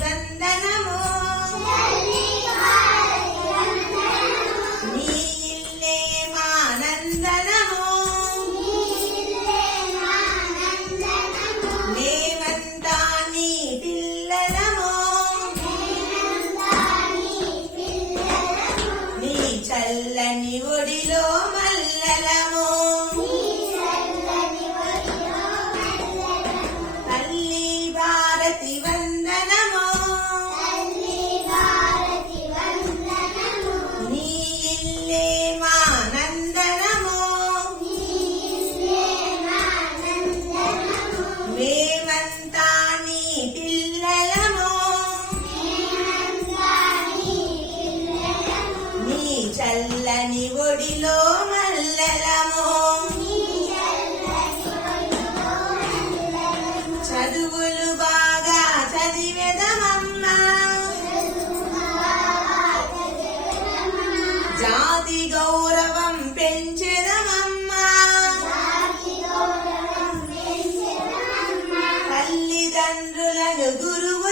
వందనము నీ ఇల్లే మానందనము. మేమంతా నీ పిల్లలము నీ చల్లని ఒడిలో మల్లలము. చల్లని ఒడిలో మల్లెలము చదువులు బాగా చదివెదమమ్మా. జాతి గౌరవం పెంచెదమమ్మా. తల్లిదండ్రులను గురువు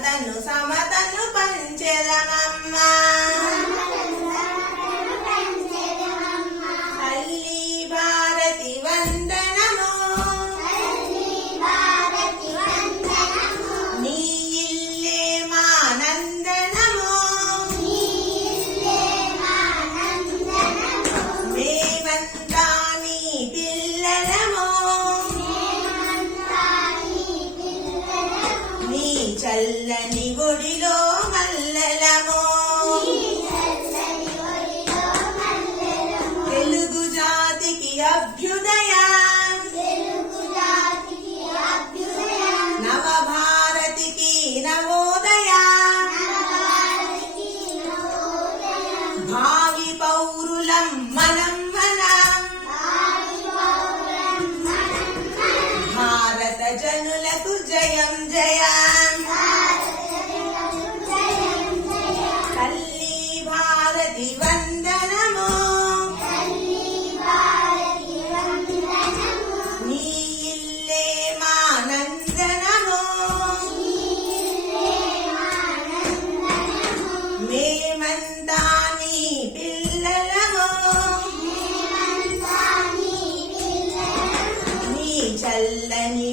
ಅದನ್ನು చల్లని ఒడిలో మల్లెలము. తెలుగు జాతికి అభ్యుదయ. నవ భారతికి నవోదయ. భావి పౌరులం మనం మనం. భారత జనులకు జయం జయా. నీ చల్లని